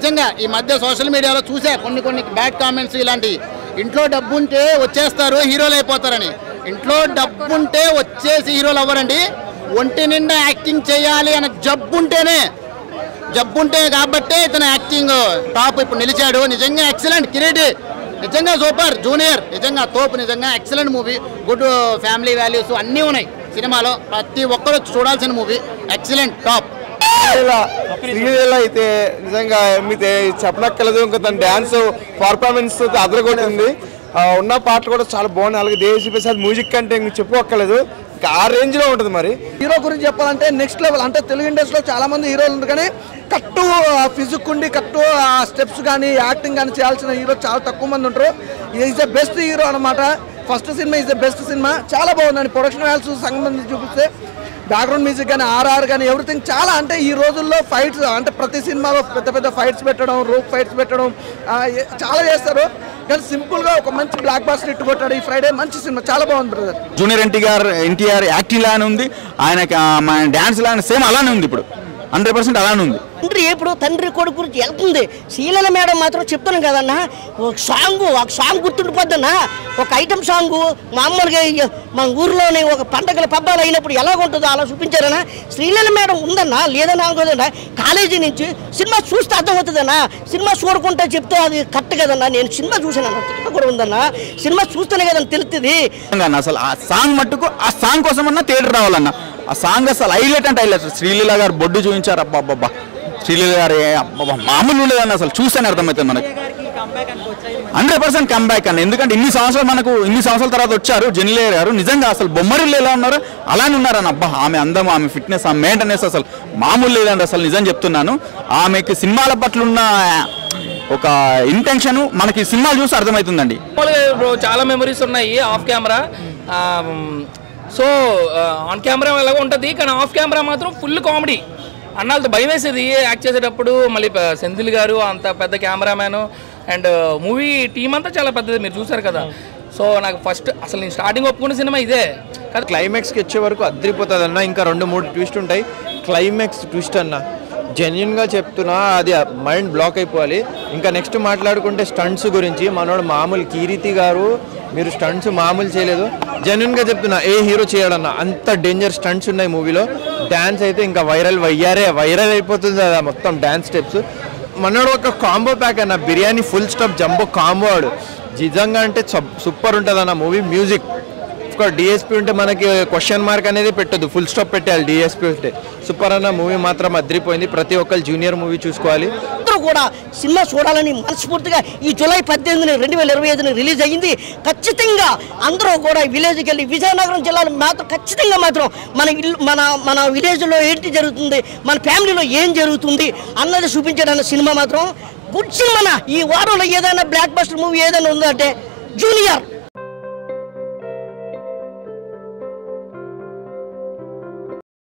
నిజంగా ఈ మధ్య సోషల్ మీడియాలో చూసా కొన్ని బ్యాడ్ కామెంట్స్ ఇలాంటి ఇంట్లో డబ్బు ఉంటే వచ్చేస్తారు హీరోలు అయిపోతారని. ఇంట్లో డబ్బు ఉంటే వచ్చేసి హీరోలు అవ్వరండి. ఒంటి నిండా యాక్టింగ్ చేయాలి అన్న జబ్బుంటే కాబట్టే ఇతను యాక్టింగ్ టాప్ ఇప్పుడు నిలిచాడు. నిజంగా ఎక్సలెంట్. కిరీటి నిజంగా సూపర్. జూనియర్ నిజంగా తోపు. నిజంగా excellent movie. Good family values అన్నీ ఉన్నాయి సినిమాలో. ప్రతి ఒక్కరు చూడాల్సిన మూవీ. Excellent top. అయితే నిజంగా ఏమితే చెప్పనక్కర్లేదు. ఇంకా తన డ్యాన్స్ పర్ఫార్మెన్స్ అదరగొట్టింది. ఉన్న పాటలు కూడా చాలా బాగున్నాయి. అలాగే దేవిశ్రీ ప్రసాద్ మ్యూజిక్ అంటే ఇంక చెప్పుకోక్కర్లేదు. ఇంకా ఆ రేంజ్ లో ఉంటుంది. మరి హీరో గురించి చెప్పాలంటే నెక్స్ట్ లెవెల్. అంటే తెలుగు ఇండస్ట్రీలో చాలా మంది హీరోలు ఉంటారు, కానీ కట్టు ఫిజిక్ ఉండి కట్టు స్టెప్స్ కానీ యాక్టింగ్ కానీ చేయాల్సిన హీరో చాలా తక్కువ మంది ఉంటారు. ఈజ్ ద బెస్ట్ హీరో అనమాట. First cinema is the best cinema. చాలా బాగుందండి. ప్రొడక్షన్ వాల్యూస్ సంబంధించి చూపిస్తే బ్యాక్గ్రౌండ్ మ్యూజిక్ కానీ ఆర్ఆర్ కానీ ఎవ్రీథింగ్ చాలా. అంటే ఈ రోజుల్లో ఫైట్స్ అంటే ప్రతి సినిమాలో పెద్ద ఫైట్స్ పెట్టడం, రోప్ ఫైట్స్ పెట్టడం చాలా చేస్తారు. కానీ సింపుల్గా ఒక మంచి బ్లాక్ బాస్టర్ హిట్ కొట్టాడు ఈ ఫ్రైడే. మంచి సినిమా, చాలా బాగుంది బ్రదర్. జూనియర్ ఎన్టీఆర్ యాక్టింగ్ లానే ఉంది, ఆయనకి డాన్స్ లానే సేమ్ అలానే ఉంది. ఇప్పుడు 100% అలానే ఉంది. ఇప్పుడు తండ్రి కొడుకు గురించి వెళ్తుంది. శ్రీలీల మేడం మాత్రం చెప్తాను కదన్నా, ఒక సాంగ్ గుర్తుండిపోద్దన్నా. ఒక ఐటమ్ సాంగ్ మామూలుగా మన ఊర్లోనే ఒక పండగల పబ్బాలు అయినప్పుడు ఎలా ఉంటుందో అలా చూపించారన్నా. శ్రీలీల మేడం ఉందన్నా, లేదన్నా అనుకోదన్నా. కాలేజీ నుంచి సినిమా చూస్తే అర్థమవుతుందన్నా. సినిమా చూడకుండా చెప్తే అది కరెక్ట్ కదన్నా. నేను సినిమా చూసాను, తిట్ట కూడా ఉందన్నా. సినిమా చూస్తేనే కదన్నా తెలుస్తుంది. అసలు ఆ సాంగ్ మట్టుకు ఆ సాంగ్ కోసం అన్నా థియేటర్ రావాలన్నా. ఆ సాంగ్ అసలు హైలైట్ అంటే హైలైట్. శ్రీలీల గారు బొడ్డు చూపించారు. అబ్బా శ్రీలీల గారు మామూలు ఉండేదన్న. అసలు చూస్తేనే అర్థమవుతుంది మనకి. 100% కంబ్యాక్ అన్న. ఎందుకంటే ఇన్ని సంవత్సరాల తర్వాత వచ్చారు జెనిలియా గారు. నిజంగా అసలు బొమ్మరిల్లు ఎలా ఉన్నారు అలానే ఉన్నారని. అబ్బా ఆమె అందం, ఆమె ఫిట్నెస్, ఆమె మెయింటెనెన్స్ అసలు మామూలు లేదండి. అసలు నిజం చెప్తున్నాను. ఆమెకి సినిమాల పట్ల ఉన్న ఒక ఇంటెన్షన్ మనకి సినిమాలు చూసి అర్థమవుతుందండి. చాలా మెమరీస్ ఉన్నాయి of camera. So on camera ఎలాగో ఉంటుంది, కానీ ఆఫ్ కెమెరా మాత్రం ఫుల్ కామెడీ. అన్నాళ్ళతో భయం వేసేది యాక్ట్ చేసేటప్పుడు. మళ్ళీ సెంధిల్ గారు అంత పెద్ద కెమెరామ్యాన్ అండ్ మూవీ టీం అంతా చాలా పెద్దది, మీరు చూసారు కదా. సో నాకు ఫస్ట్ అసలు నేను స్టార్టింగ్ ఒప్పుకున్న సినిమా ఇదే. క్లైమాక్స్కి వచ్చే వరకు అదిరిపోతుంది అన్న. ఇంకా 2-3 ట్విస్ట్ ఉంటాయి. క్లైమాక్స్ ట్విస్ట్ అన్న జెన్యున్గా చెప్తున్నా, అది మైండ్ బ్లాక్ అయిపోవాలి. ఇంకా నెక్స్ట్ మాట్లాడుకుంటే స్టంట్స్ గురించి మనోడు మామూలు కీర్తి గారు, మీరు స్టంట్స్ మామూలు చేయలేదు. జెన్యున్గా చెప్తున్నా, ఏ హీరో చేయడన్నా అంత డేంజర్ స్టంట్స్ ఉన్నాయి మూవీలో. డ్యాన్స్ అయితే ఇంకా వైరల్ అయిపోతుంది కదా మొత్తం డ్యాన్స్ స్టెప్స్. మనోడు ఒక కాంబో ప్యాక్ అన్న. Biryani full stop jumbo combo ఆడు నిజంగా అంటే సూపర్ ఉంటుంది అన్న మూవీ. మ్యూజిక్ డిఎస్పీ ఉంటే మనకి క్వశ్చన్ మార్క్ అనేది పెట్టదు, ఫుల్ స్టాప్ పెట్టాలి డిఎస్పీ ఉంటే. సూపర్ అన్న మూవీ మాత్రం అదిరిపోయింది. ప్రతి ఒక్కరు జూనియర్ మూవీ చూసుకోవాలి. అందరూ కూడా సినిమా చూడాలని మనస్ఫూర్తిగా ఈ జూలై 18, 2025 రిలీజ్ అయ్యింది. ఖచ్చితంగా అందరూ కూడా విలేజ్కి వెళ్ళి, విజయనగరం జిల్లాలో మాత్రం ఖచ్చితంగా మాత్రం మన విలేజ్లో ఏంటి జరుగుతుంది, మన ఫ్యామిలీలో ఏం జరుగుతుంది అన్నది చూపించడానికి సినిమా మాత్రం గుడ్ సినిమా. ఈ వారంలో ఏదైనా బ్లాక్ బస్టర్ మూవీ ఏదైనా ఉందంటే జూనియర్.